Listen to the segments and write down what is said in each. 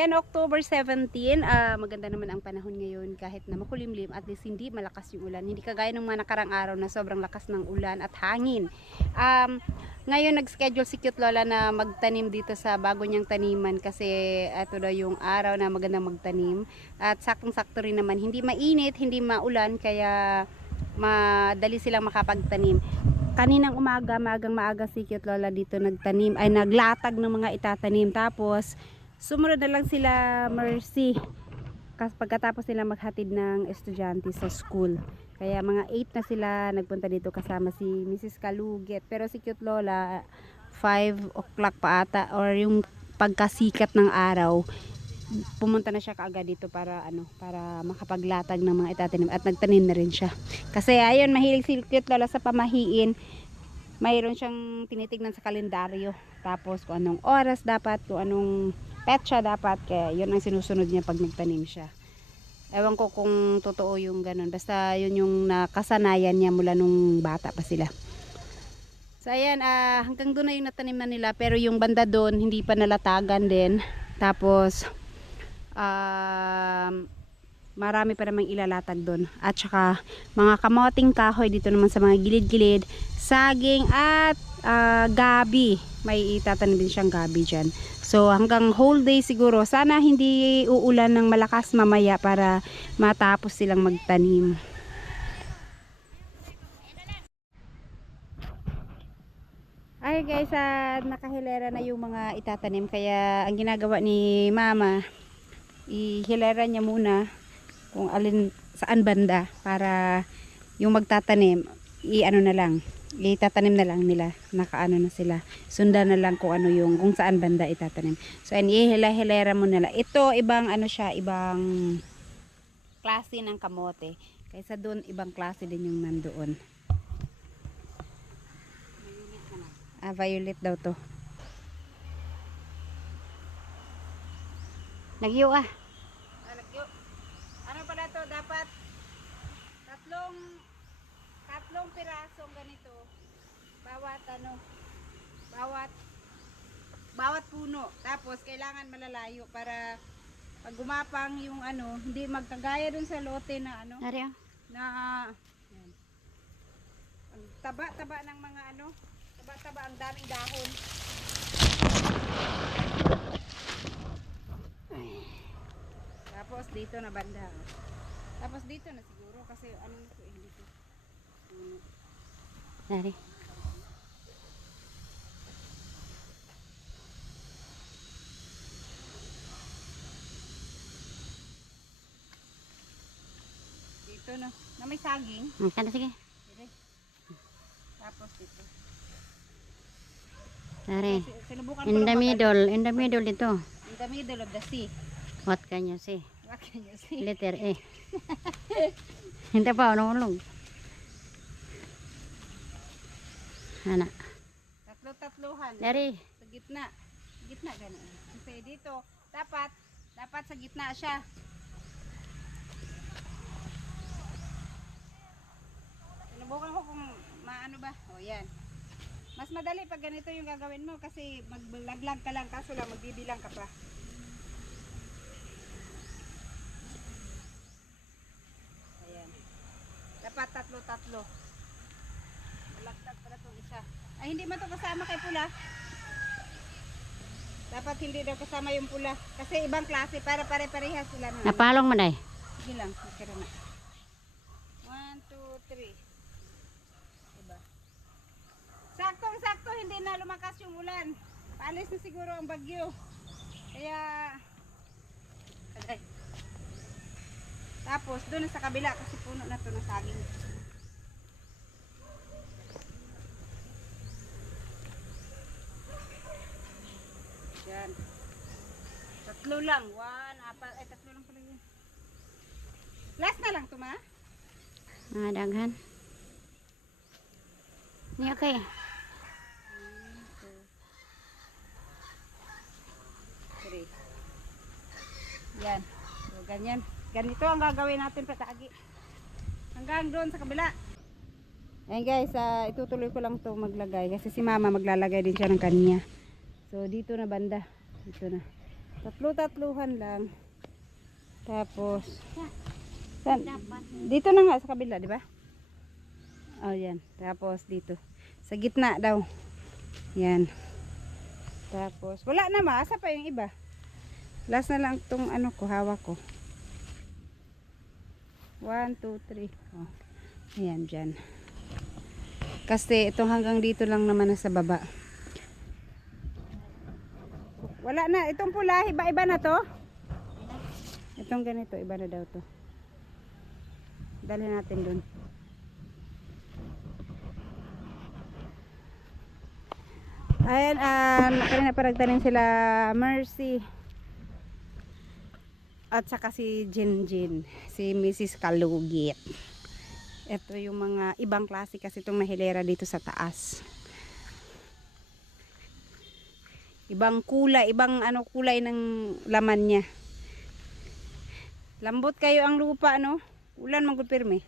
ayan, October 17, maganda naman ang panahon ngayon kahit na makulimlim, at least hindi malakas yung ulan. Hindi kagaya ng mga nakarang araw na sobrang lakas ng ulan at hangin. Ngayon nag-schedule si Cute Lola na magtanim dito sa bago niyang taniman kasi ito daw yung araw na magandang magtanim. At saktong-sakto rin naman, hindi mainit, hindi maulan, kaya madali silang makapagtanim. Kaninang umaga, maaga si Cute Lola dito nagtanim, ay naglatag ng mga itatanim. Tapos sumunod na lang sila Mercy pagkatapos nila maghatid ng estudyante sa school. Kaya mga 8 na sila nagpunta dito kasama si Mrs. Kaluget. Pero si Cute Lola 5 o'clock pa ata, or yung pagkasikat ng araw, pumunta na siya kaagad dito para para makapaglatag ng mga itatanim, at nagtanim na rin siya. Kasi ayun, mahilig si Cute Lola sa pamahiin. Mayroon siyang tinitignan sa kalendaryo. Tapos kung anong oras dapat, kung anong petsa dapat, kaya yun ang sinusunod niya pag nagtanim siya. Ewan ko kung totoo yung ganun. Basta yun yung nakasanayan niya mula nung bata pa sila. So ayan, hanggang doon na yung nataniman nila. Pero yung banda doon, hindi pa nalatagan din. Tapos, marami pa namang ilalatag doon. At saka mga kamoting kahoy dito naman sa mga gilid-gilid, saging at gabi. May itatanim din siyang gabi dyan. So hanggang whole day siguro. Sana hindi uulan ng malakas mamaya para matapos silang magtanim. Ay guys, nakahilera na yung mga itatanim. Kaya ang ginagawa ni Mama, ihilera niya muna kung alin saan banda para yung magtatanim na lang, itatanim na lang nila, nakaano na sila, sundan na lang kung ano yung kung saan banda itatanim. So ihila-hilera mo nila. Ito ibang siya, ibang klase ng kamote, kaysa doon ibang klase din yung nandoon. Violet daw to. Nagyo Nagyo. Ano pala to, dapat tatlong pirasong ganito bawat puno. Tapos kailangan malalayo para pag gumapang yung hindi magkagaya dun sa lote na yan. Ang taba-taba ng mga taba-taba, ang daming dahon. Tapos dito na banda. Tapos dito na siguro kasi dito dito. Dari. Dito na may saging. Kada sige. Tapos dito. Dari. In the middle dito. In the middle of the sea. What can you say? What can you see? Letter A. Hindi pa, ulong. Ana. Tatlo-tatluhan. Dari. Sa gitna. Gitna ganun. Kasi dito, dapat sa gitna siya. Sinubukan ko kung maano ba. O yan. Mas madali pag ganito yung gagawin mo kasi maglaglag ka lang, kaso lang magbibilang ka pa. Ayan. Dapat tatlo-tatlo. Malagdag pala itong isa. Ay, hindi man ito kasama kay pula. Dapat hindi daw kasama yung pula. Kasi ibang klase, para pare-parehas sila na. Napalong man ay. Sige lang, makira na. 1, 2, 3. Diba? Saktong-sakto, hindi na lumakas yung ulan. Paalis na siguro ang bagyo. Kaya, aday. Tapos, doon sa kabila, kasi puno na to ng saging. Yan. Tatlo lang. 1, 4, ay tatlo lang pala yun. Last na lang to, ma? Daghan. Ni okay. 1, 2, 3. Yan. So, ganyan. Ganito ang gagawin natin patagi. Hanggang doon sa kabila. Ayan guys, itutuloy ko lang to maglagay. Kasi si mama maglalagay din siya ng kanya. So dito na banda. Dito na. Tatlo-tatluhan lang. Tapos, dito na nga sa kabila, di ba? Oh, yan. Tapos dito. Sa gitna daw. Yan. Tapos, wala na asa pa yung iba. Last na lang tong ano ko, hawak ko. 1, 2, 3. Oh. Ayan, dyan. Kasi itong hanggang dito lang naman na sa baba. Wala na. Itong pula, iba-iba na to. Itong ganito, iba na daw to. Dalhin natin dun. Ayan, kanina pa nagtanim sila Mercy. At saka si Jinjin, si Mrs. Kalugit. Ito yung mga ibang klase kasi itong mahilera dito sa taas. Ibang kulay, ibang ano kulay ng laman niya. Lambot kayo ang lupa, no? Ulan magpirme.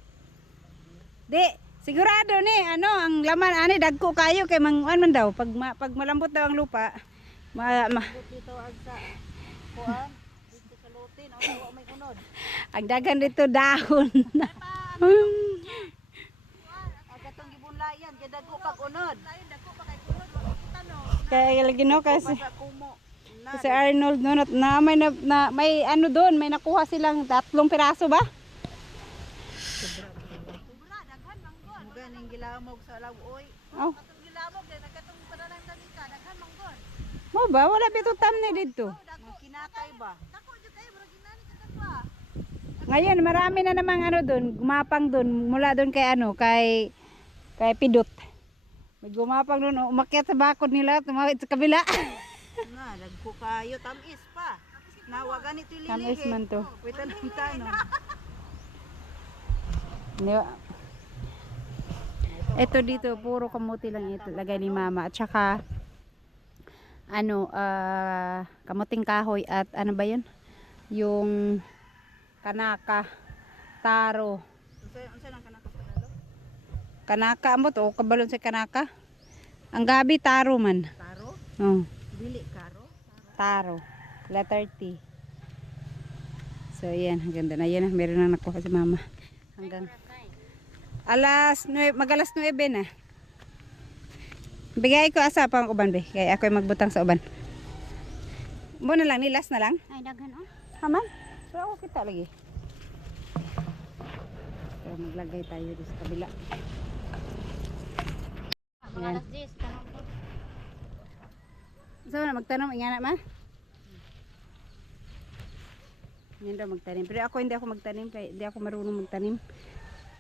Di, sigurado ni, ano, ang laman ani dagko kayo kay ano daw pag malambot daw ang lupa. Dito ag sa kuan, dito sa lutin, o may unod. Ang dagan dito dahon. Agatong gibunlayan, kay dagko kag unod. Dagko pa kay unod, tano. Kaya lagi no kasi Sa kumo. si Arnold no may ano doon, may nakuha silang 3 piraso ba? Ganing gilamog sa lawoy. Oh. Katong gilamog din katong padalang danika daghan manggod. Mo ba wala bito tam ni dito. Mga kinatay ba? Dako jud kay murag ginani kadagwa. Ngayon marami na namang ano doon, gumapang doon mula doon kay ano, kay Pidot. May gumapang doon, umakyat sa bakod nila, tumawid sa kabila. Na dagko kayo tamis pa. Nawa ganito lilig. Tamis man to. Wita nang tano. Di ba? Ito dito, puro kamuti lang ito, lagay ni mama. At saka, ano, kamuting kahoy at ano ba yun? Yung kanaka, taro. Unsa lang kanaka sa dalo? Kanaka mo to, kabalon sa kanaka. Ang gabi, taro man. Taro? Oh, Dili karo? taro. Letter T. So, yan. Ang ganda na yan. Meron na nakuha si mama. Hanggang mag-alas 9 na. Bigay ko asa pang uban be. Kaya ako magbutang sa uban. Mo na lang, nilas na lang. Ay daghan oh. Haman. So ako kita lagi. So maglagay tayo dito sa kabila. Mga Ayan. alas 10 tanong ko. So na magtanong ingana ma. Hindi daw magtanim. Pero ako hindi ako magtanim. Hindi ako marunong magtanim.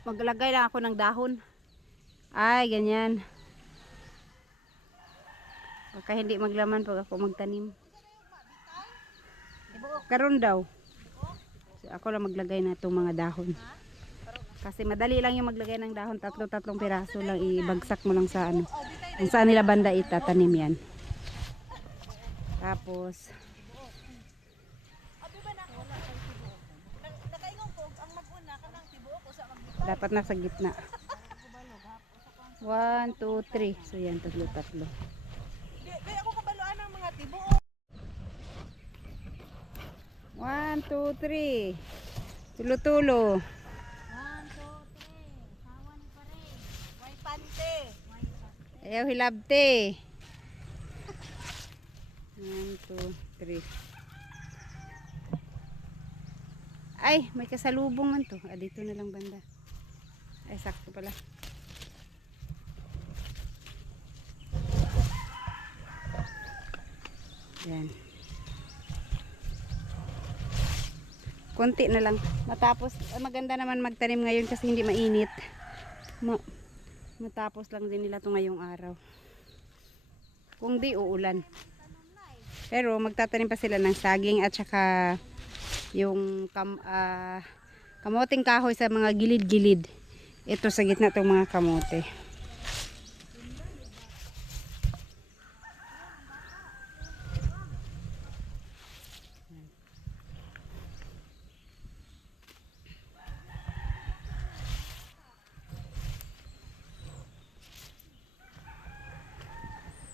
Maglagay lang ako ng dahon. Ay, ganyan. Baka hindi maglaman pag ako magtanim. Karon daw. So, ako lang maglagay na itong mga dahon. Kasi madali lang yung maglagay ng dahon. 3 piraso lang. Ibagsak mo lang sa ano. Kung saan nila banda itatanim yan. Tapos dapat nasa gitna. 1, 2, 3. So yan, tatlo. Kaya ako kabaloan ng mga tibuok. 1, 2, 3. Tulo-tulo. 1, 2, 3. Sawan pa rin. May pante. Ayaw hilabte. 1, 2, 3. Ay, may kasalubong man to. Dito na lang banda. Ay, sakto pala. Yan. Konti na lang. Matapos, maganda naman magtanim ngayon kasi hindi mainit. Matapos lang din nila to ngayong araw. Kung di, uulan. Pero magtatanim pa sila ng saging at saka yung kamoting kahoy sa mga gilid-gilid. Ito sa gitna itong mga kamote.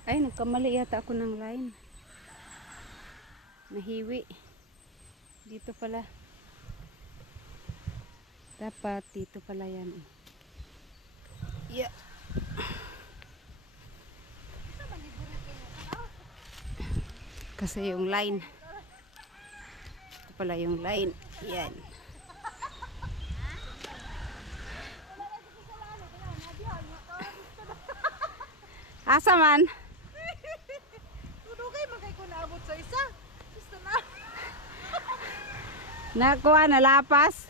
Ay, nagkamali yata ako ng line. Nahiwi. Dito pala. Dapat dito pala yan. Yeah. Kasi yung line. Ito pala yung line. Yan. Asa man? Tudugay magay ko naabot sa isa. Gusto na. Nakuha na lapas.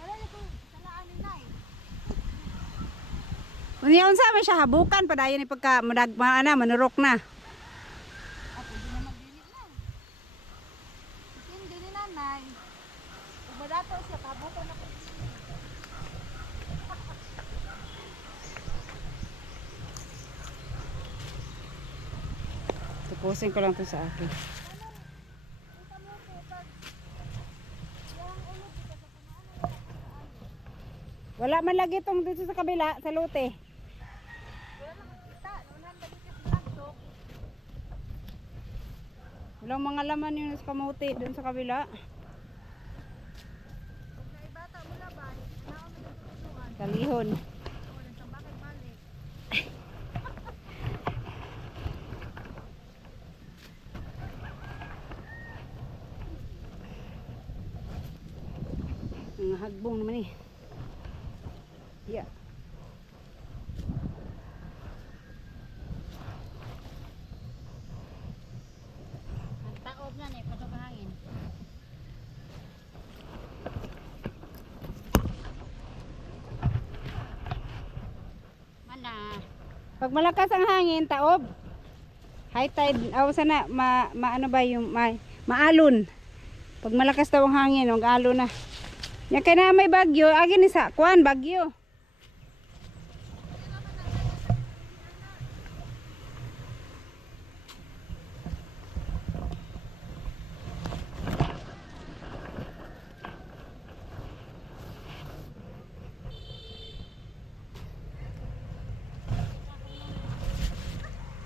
Wala na ko salaan ni nay. Unyaon sa man siya habukan padayon ni pagka manurok na. Ako di na magdinig na. Hindi ni nanay. Ubadato siya kabukan ako. Tapusin ko lang to sa akin. Wala man lagi itong dito sa kabila, sa lote. Walang mga laman yun sa kamote dun sa kabila. Talihon. Ang hagbong naman eh. Yeah. Ang taob na ni pasok ang hangin. Mana? Pag malakas ang hangin, taob. High tide, sana ano ba yung maalon. Pag malakas daw ang hangin, mag-alon na. Yan kaya na may bagyo, agin ni sa kuan bagyo.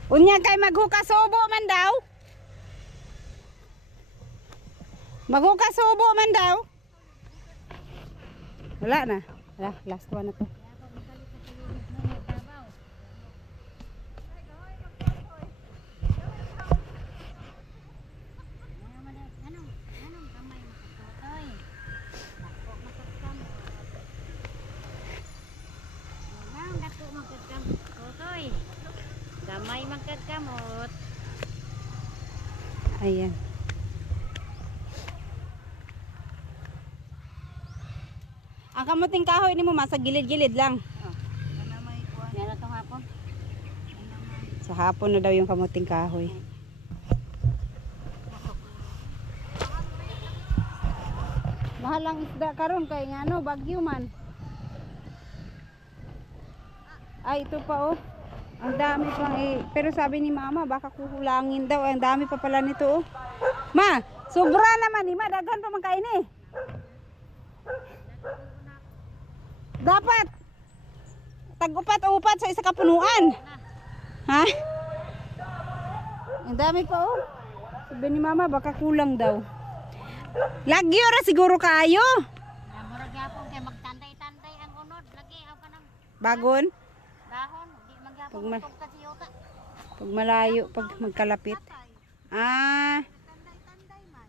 Unya kay maghukas subo man daw. Maghukas subo man daw. Wala na. Wala, last one na to. Gamay magkagamot. Ayan. Ang kamuting kahoy ni mo sa gilid-gilid lang. Ano may kuha? Yan na itong hapon. Sa hapon na daw yung kamuting kahoy. Mahal ang isda karon kay nga ano, bagyo man. Ay, ito pa oh. Ang dami pang eh. Pero sabi ni mama, baka kukulangin daw. Ang dami pa pala nito oh. Ma, sobra naman ni ma. Daghan pa magkain eh. Dapat. Tag-upat-upat sa isa kapunuan. Ha? Ang dami pa oh. Sabi ni mama, baka kulang daw. Lagyo ra siguro kayo. Murag yapon kay magtanday-tanday ang unod. Lagi ako nang Bagon. dahon. Di magyapon Pag ma- utog kasi yuta. Pag malayo, pag magkalapit. Ah, Tanday-tanday man.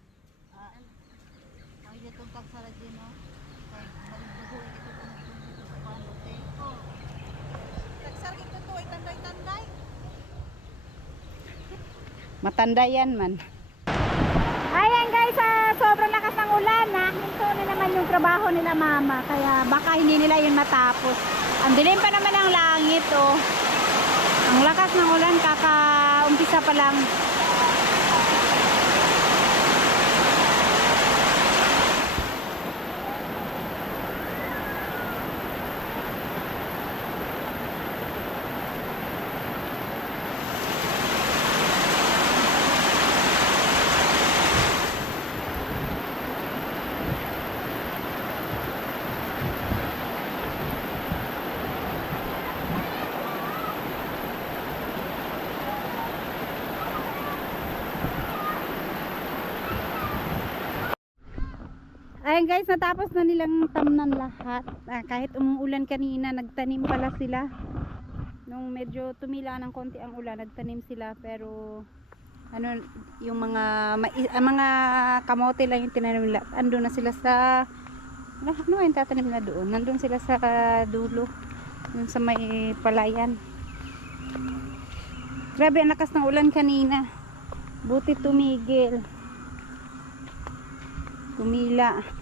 Ay ditong tagsara din no. Kay maligugo ito kung sa panote. Tagsara ito to ay tanday-tanday. matanda yan man. Ayan guys, sobrang lakas ng ulan. Nahinto na naman yung trabaho nila mama. Kaya baka hindi nila yun matapos. Ang dilim pa naman ang langit oh. Ang lakas ng ulan, kaka-umpisa pa lang. Ayun guys, natapos na nilang tamnan lahat. Kahit umuulan kanina, nagtanim pala sila. Nung medyo tumila ng konti ang ulan, nagtanim sila. Pero ano, yung mga kamote lang yung tinanim nila. Andun na sila sa ano yung tatanim na doon? Nandun sila sa dulo. Dun sa may palayan. Grabe ang lakas ng ulan kanina. Buti tumigil. Tumila.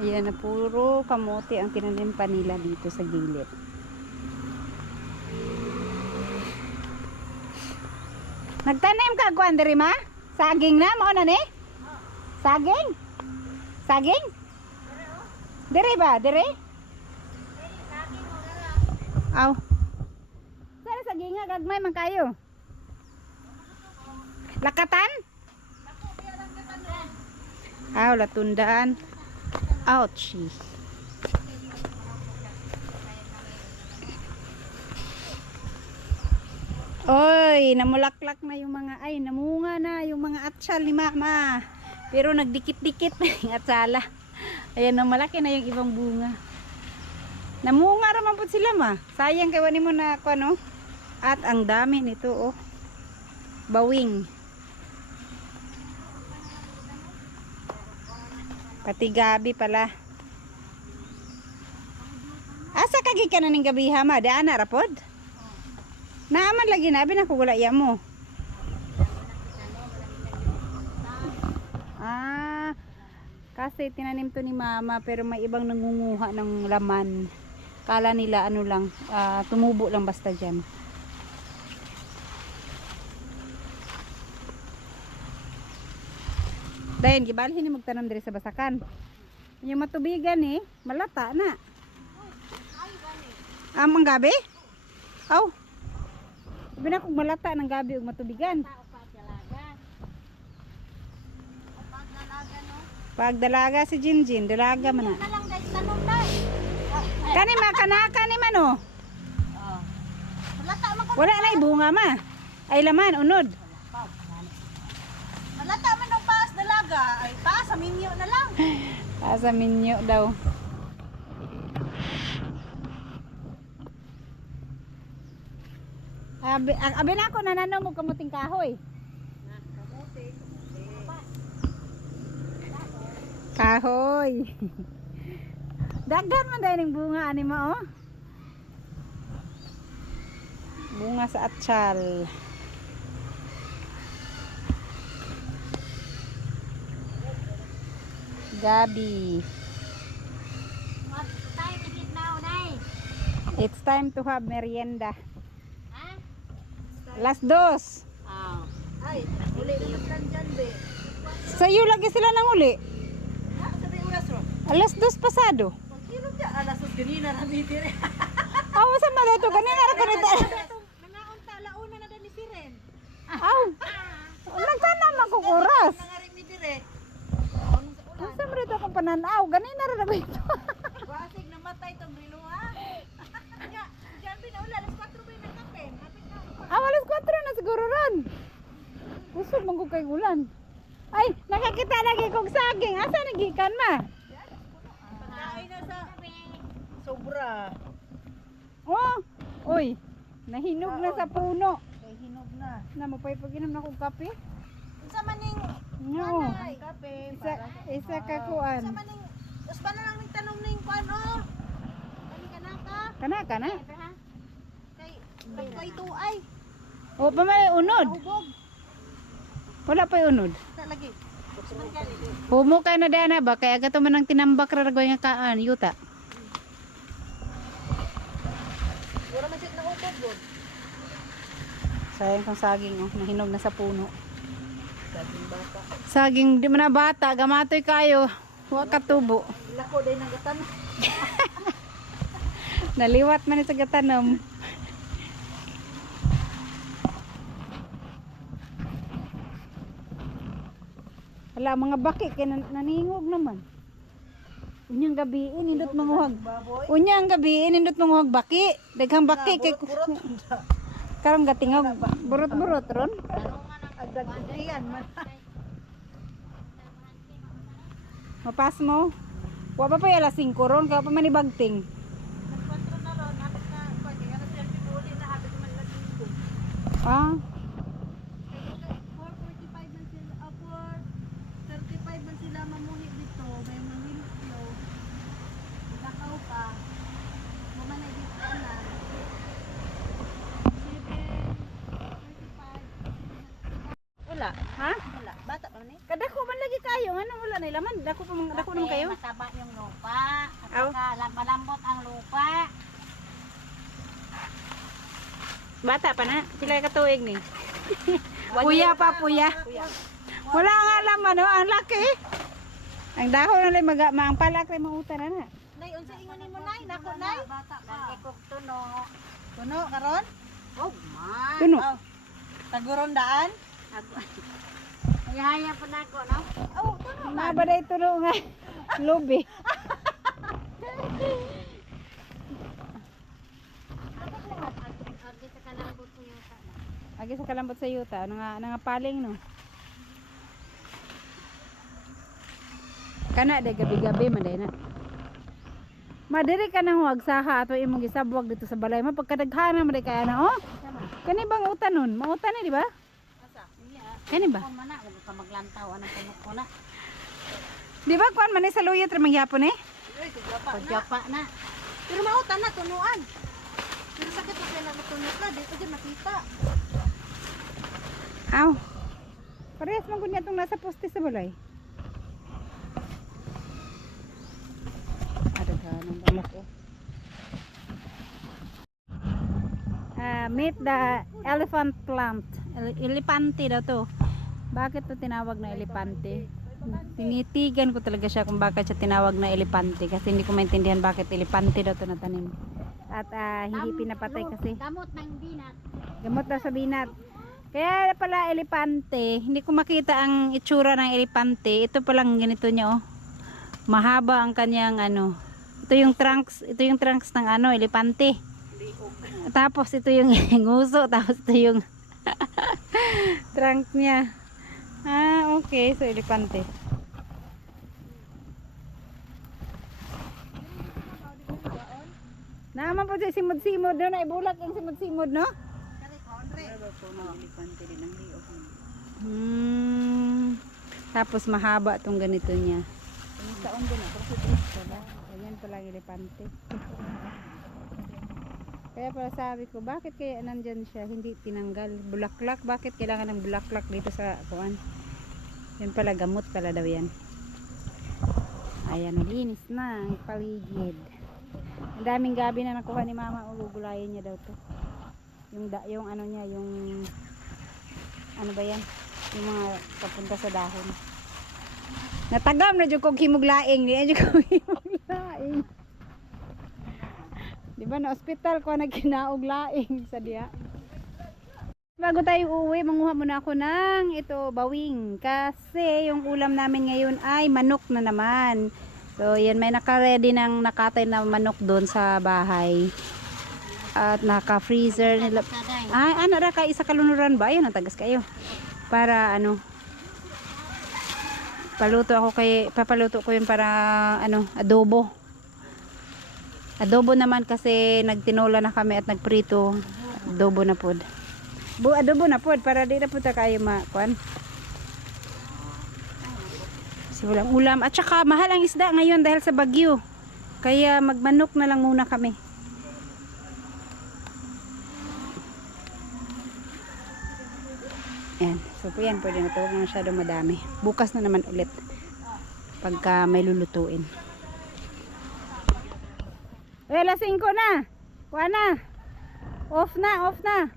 Ayan na, puro kamote ang tinanim pa nila dito sa gilid. Nagtanim ka kuan diri ma? Saging na mao na ni? Saging? Saging? Diri ba? Diri? Aw. Sara saging nga gagmay man kayo. Lakatan? Aw, latundaan. Ouchie. Oy, namulaklak na yung mga, ay, namunga na yung mga atsal ni mama. Pero nagdikit-dikit na yung atsala. Ayan, na malaki na yung ibang bunga. Namunga raman po sila ma. Sayang kayo mo na ako, no? At ang dami nito, oh. Bawing. Pati gabi pala. Asa kagi ka na ning gabi ha ma? Daan na rapod? Naaman lagi na, binakugula iya mo. Kasi tinanim to ni mama pero may ibang nangunguha ng laman. Kala nila ano lang, tumubo lang basta dyan. Dayon, gibalhin ni magtanam diri sa basakan. Yung matubigan eh, malata na. Ang gabi? Aw. Sabi na kung malata ng gabi ug matubigan. Pag dalaga si Jinjin, dalaga man na. Kani ma kanaka ni man oh. Wala na ibunga ma. Ay laman unod. Malata man ang paas dalaga. Ay paas sa minyo na lang. Sa minyo daw. Abi na ako nananaw mo kamuting kahoy. Kahoy. Daghan man dahil ng bunga ani mo oh. Bunga sa atsal. Gabi. What time is it now, Nay? It's time to have merienda. Ha? Las dos. Ay, uli na lang dyan, be. Sa'yo lagi sila nang uli. Ha? Sabi oras ro. Alas dos pasado. Pagkilo dyan, alas dos ganina na mitire. Aw, saan ba dito? Kanina na kanita. Nangaunta, launa na dyan ni Siren. Aw, nagtanam akong oras. Nangaring mitire. Ang saan ba dito akong pananaw? Ganina na ba ito? Wasig namatay itong brilo, ha? Diyan, binaula, alas 4 ba yung nagkape? Alas 4 na siguro ron. Busog mong kay ulan. Ay, nakakita lagi kong saging. Asa nagikan ma? Pagkain na sa sobra. Oh, oy, nahinog na sa puno. Kay hinog na. Na mapaypag-inom na kong kape. Unsa maning No. kape Isa ka kuan. Unsa maning usba na lang ning tanom ning kuan oh. Kani kanaka. Kana. Kay kay tuay. O pamay unod. Hubog. Wala pa unod. Sa lagi. Usman kani. Humo kay na dana ba kay aga to man ang tinambak ra goy nga kaan yuta. Wala man siya nahubog gud. Sayang kang saging oh, nahinog na sa puno. Saging bata. Saging di man na bata, gamatoy kayo. Wa katubo. Lako day nagatan. Naliwat man ni sa gatanom. Wala mga baki kay naningog naman. Unyang gabi nindot manguhag. Baboy. Unyang gabi nindot manguhag baki. Daghang baki kay karong gatingog burot-burot ron. Agdag iyan man. Mapas mo. Wa pa pa alas 5 ron, kaya pa manibagting. Nagpatro na ron, habit na, pwede, ano selfie mo ulit na habit man lang dito. Ah, 4:45 man sila, 4:35 man sila mamuhi dito, may manghilpyo. Lakaw pa. Mamanay dito na. 7:35. Wala. ha? Wala. Bata pa ni? Kadako man lagi kayo, ano wala na laman. Dako pa dako naman kayo. Mataba yung lupa. At Aw. saka malambot ang lupa. Bata pa na, sila katuig ni. Puya pa, puya. Wala nga alam ano, ang laki. Ang dako na lang ang palak rin mauta na na. Nay, unsa ingon nimo nay? Nako nay. Bata pa. Lagi kog tuno. Tuno karon? Oh, man. Tuno. Taguron daan? Hayahaya pa nako, no? Oh, tuno. Mabaday tuno nga. Lubi. Agi sa kalambot ko yung sana. Agi sa kalambot sa yuta, nga paling no. Kana de gabi-gabi maday na. Madiri ka nang huwag saha ato imong gisabwag dito sa balay mo pagkadaghana maday kaya na oh. Kani bang utan nun? Mautan ni di ba? Asa? Kani ba? Kung mana, wala ka maglantaw anong punok ko na. Di ba kuan man ni sa luyot ra mangyapon eh? Pagyapa na. Pero mautan na tunuan. Pero sakit na kaya natunok na, dito din makita. Aw. Parehas man gud tong nasa poste sa balay. Adaghanan balak oh. Meet the elephant plant. Elepante daw to. Bakit to tinawag na elepante? Tinitigan ko talaga siya kung bakit siya tinawag na elepante kasi hindi ko maintindihan bakit elepante daw to natanim. At hindi pinapatay kasi. Gamot ng binat. Gamot daw sa binat. Kaya pala elepante, hindi ko makita ang itsura ng elepante. Ito palang ganito niya oh. Mahaba ang kanyang ano. Ito yung trunks ng ano, elepante. Tapos ito yung nguso, tapos ito yung trunk niya. Ah, okay, so elepante. Naman po siya simod-simod no, naibulak yung simod-simod no? Tapos mahaba tong ganito niya. Ayan pala elepante. Kaya pala sabi ko, bakit kaya nandyan siya hindi tinanggal? Bulaklak, bakit kailangan ng bulaklak dito sa kuan? Yan pala, gamot pala daw yan. Ayan, nalinis na ang paligid. Ang daming gabi na nakuha ni mama, ugugulayin niya daw to. Yung ano niya, yung ano ba yan? Yung mga papunta sa dahon. Natagam na dyan kong himuglaing. Di dyan kong himuglaing. Di ba na ospital ko nagkinauglaing sa diya. Bago tayo uuwi, manguha muna ako ng ito, bawing. Kasi yung ulam namin ngayon ay manok na naman. So yan, may naka-ready ng nakatay na manok doon sa bahay. At naka-freezer nila. Ay, ano ra ka isa kalunuran ba? Ayun, natagas kayo. Para ano, papaluto ko yun para ano, adobo. Adobo naman kasi nagtinola na kami at nagprito. Adobo na pod. Adobo na pod para di na po ta kayo makuan. Kasi walang ulam. At saka mahal ang isda ngayon dahil sa bagyo. Kaya magmanok na lang muna kami. Yan. So po yan, pwede na ito. Huwag na masyadong madami. Bukas na naman ulit. Pagka may lulutuin. Alas 5 na. Kuha na. Off na, off na.